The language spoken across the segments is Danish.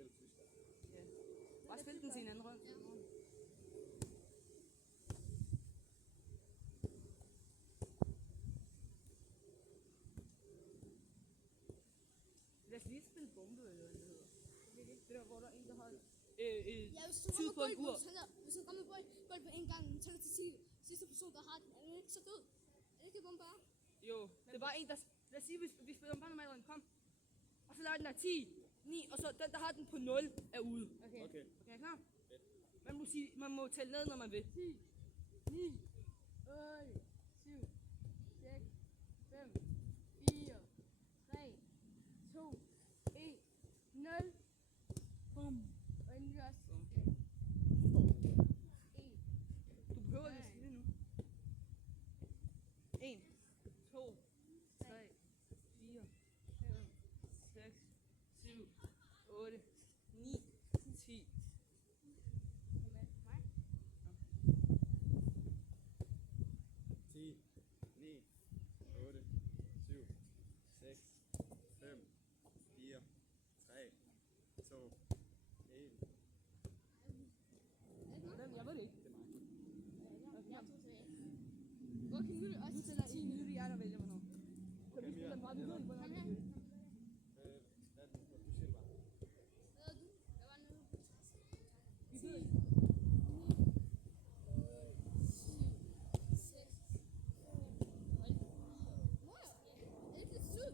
spille Tyskland. Ja. Bare spil du til en anden runde. Ja. Lad os lige spille bombe, eller hvad det hedder. Det der, hvor der er en, der har Ja, hvis du tid rammer på en ur. hvis du rammer bold på en gang, så er det til sidste person, der har den. Er den ikke så død? Er det ikke det, bombe er? Jo, det er bare en, der... Lad os sige, vi spiller bare normalt, kom. Og så lader den der 10, 9, og så den, der har den på 0, er ude. Okay. Okay. Okay, klar? Man må tælle ned, når man vil. 10, 9, 8, 7, 6, 5, 4, 3, 2, 1, 0. Bum. Og inden vi også. 1. Du behøver ikke at sige det nu. 1, 2, 3, 4, 5, 6, 7, 8, 9, 10. 10, 9, 8, 7, 6, 5, 4, 3, 2, 1. Jeg ved det ikke. Det er mig. Jeg tog tilbage. Okay, nu er det også 10. Nu er det jeg, der vælger, hvornår. Så vi spiller bare, vi ved ikke, hvornår Kom vi her. vil. Hvad er det, du siger det bare? Hvad er du? Jeg var nede på Vi ved ikke. 9, 8, 7, 6. Er det ikke syd?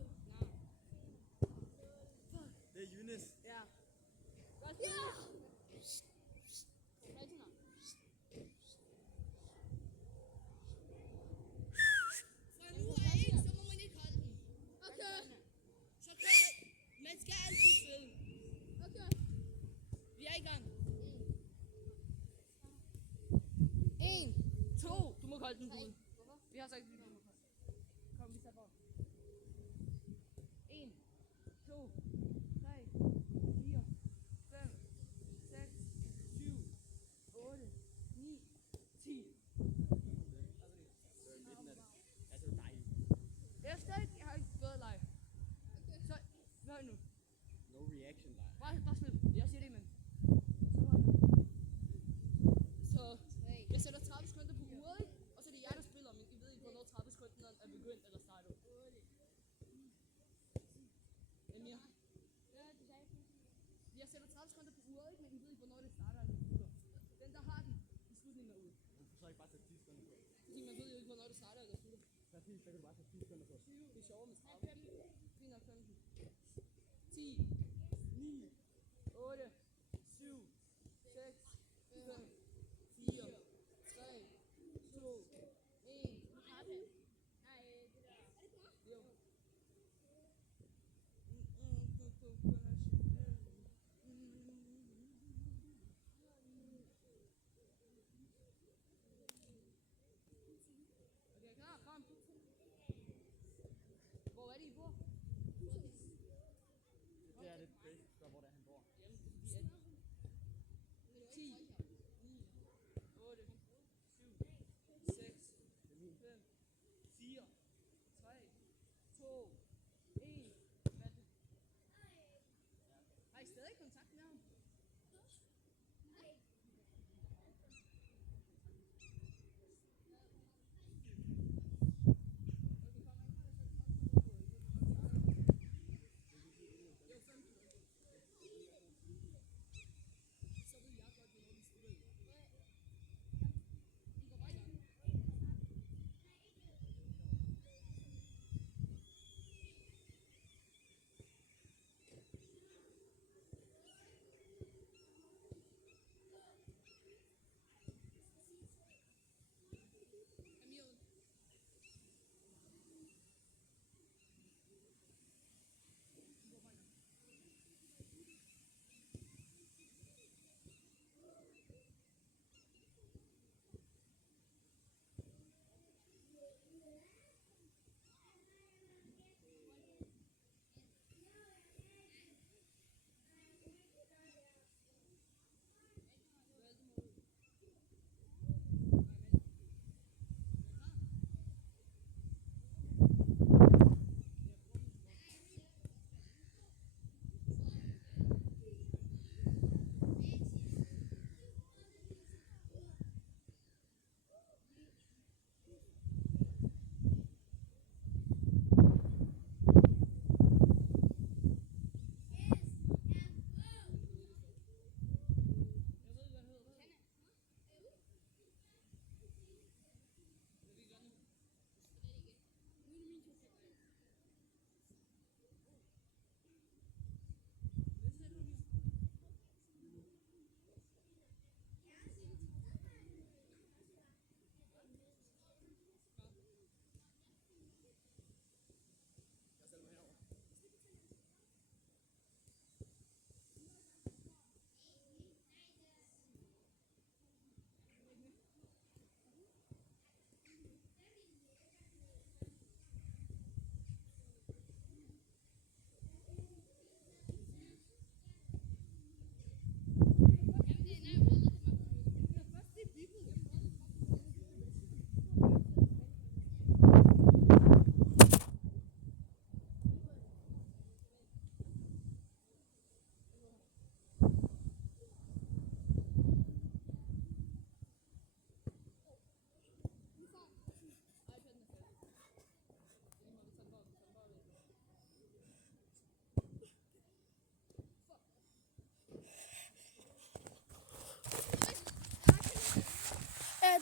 Nej. Det er Yunus. Ja. Godt. Ja! Rigtig nok. Fra nu af, så må man ikke holde den. Okay. Så kan man skal altid sidde. Okay. Vi er i gang. 1, 2. Du må kolde den ud. Hvorfor? Vi har sagt, at vi må kolde. Kom, vi tager på. 1, 2, 3, 4, 5, 6, 7, 8, 9, 10. Så er i midten af det. Ja, det er dig. Jeg har ikke fået leg. Så, hør nu. No reaction live. Bare spil. Jeg siger det, men. Så var det. Så, jeg sætter 30 sekunder på uret, ikke? Og så er det jer, der spiller, men I ved ikke, hvornår 30 sekunder er begyndt eller startet. Emir. Jeg sætter 30 sekunder på uret, ikke? Men I ved ikke, hvornår det starter eller slutter. Den, der har den, i slutningen er ude. Hvorfor så ikke bare tage 10 sekunder på? Fordi man ved jo ikke, hvornår det starter eller slutter. Præcis, så kan du bare tage 10 sekunder på. Det er sjovere med 30. 15. 10, 9, 8, 7, 6, 5, 4, 3, 2, 1. Nej, det der. Er det ikke mig? Jo. Okay, klar, kom. Hvor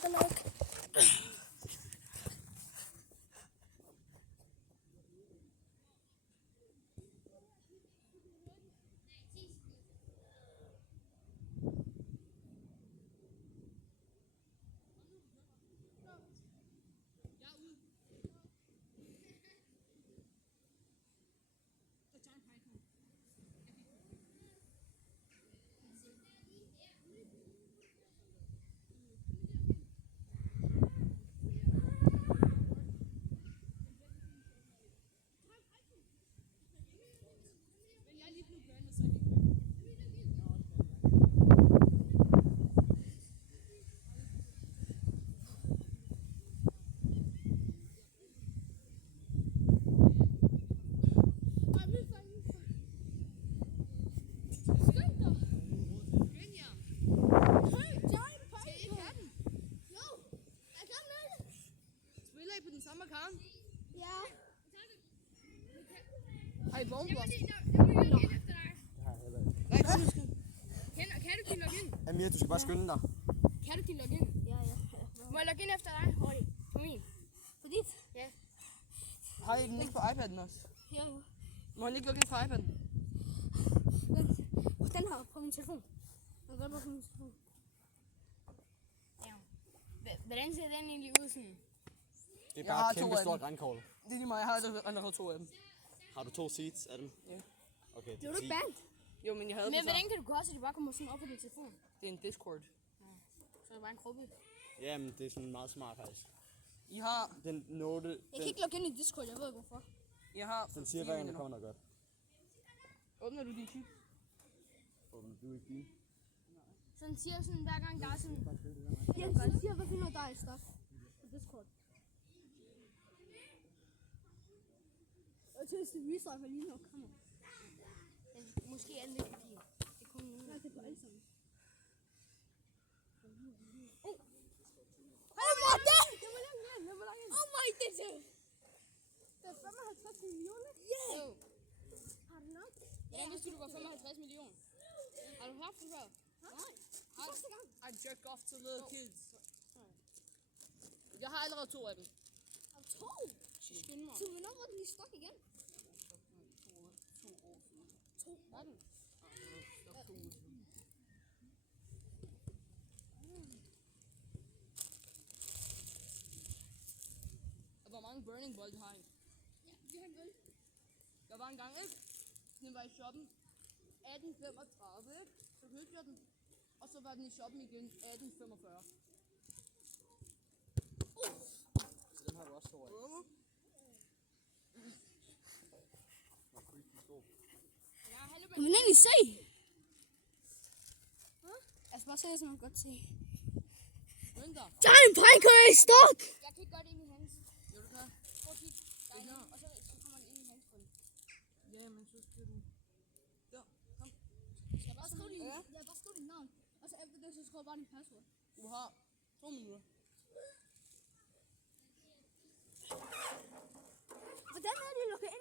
der nok. Spiller I på den samme kamp? Ja. Har I vognblås? Det har jeg heller ikke. Nej, kom nu skal. Kan du din login? Amir, du skal bare skynde dig. Kan du din login? Ja. Må jeg logge ind efter dig? Hurtigt. På min. På dit? Ja. Har I den ikke på iPad'en også? Ja. Må han ikke lukke ind fra iPad'en? Vent. Den her på min telefon. Jeg kan godt på min telefon. Hvordan ser den egentlig ud sådan? Det er Jeg har bare et to kæmpe af stort dem. grænkogl. Det er lige mig, jeg har allerede 2 af dem. Har du 2 seeds af dem? Ja. Okay, Det var du ikke bandt. Jo, men jeg havde Men dem så. hvordan kan du gøre, så de bare kommer sådan op på din telefon? Det er en Discord. Så er det bare en gruppe. Jamen, det er sådan meget smart faktisk. I har, Den note, Jeg kan den, ikke logge ind i Discord, jeg ved ikke hvorfor. jeg har den siger hver gang, der kommer noget godt. Åbner du din chip? Åbner du ikke din? Så den siger sådan, hver gang der er sådan... Ja, den siger, hvad finder dig i stof på Discord. Og til at vise dig, hvad lige nok kommer. Måske er det lidt papir. Det kunne nogen. Nej, det er på alle sammen. Hej, Morten! Jeg må langt ind. Oh my, det er det er 55 millioner. Yeah! Jo. Har du nok? Hvordan vidste du, det var 55 millioner? Har du haft det før? Nej. Første gang. I jerk off to little kids. Jeg har allerede 2 af dem. Har du to? Skynd mig. Så hvornår var den i stok igen? 2 år siden. 2. Var den? Stop 2 uger siden. Og hvor mange burning bolt har I? Vi har en vel. Der var en gang, ikke? Den var i shoppen 18:35, ikke? Så købte jeg den. Og så var den i shoppen igen 18:45. Så den har du også 2 af. Kan man egentlig se? Altså bare se, så man kan godt se. Venter. Der er en pejkøj i stok! Jeg kan ikke gøre det ind i hans. Jo, du kan. Prøv at kigge. Der er en, og så kommer den ind i hans grund. Ja, men så skal du... Der, kom. Skal jeg bare skrive din, bare skrive din navn. Og så efter det, så skriver jeg bare din password. Du har 2 minutter.